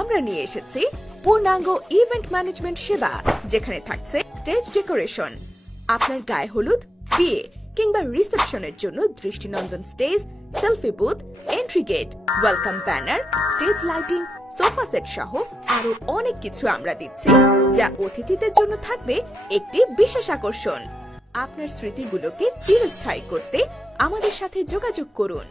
আমরা নিয়ে এসেছি পূর্ণাঙ্গ ইভেন্ট ম্যানেজমেন্ট সেবা, যেখানে থাকছে স্টেজ ডেকোরেশন, আপনার গায়ে হলুদ, বিয়ে কিংবা রিসেপশনের জন্য দৃষ্টিনন্দন stage, selfie booth, entry gate, welcome banner, stage lighting, sofa set সহ আরো অনেক কিছু আমরা দিচ্ছি, যা অতিথিদের জন্য থাকবে একটি বিশেষ আকর্ষণ। আপনার স্মৃতিগুলোকে চিরস্থায়ী করতে আমাদের সাথে যোগাযোগ করুন।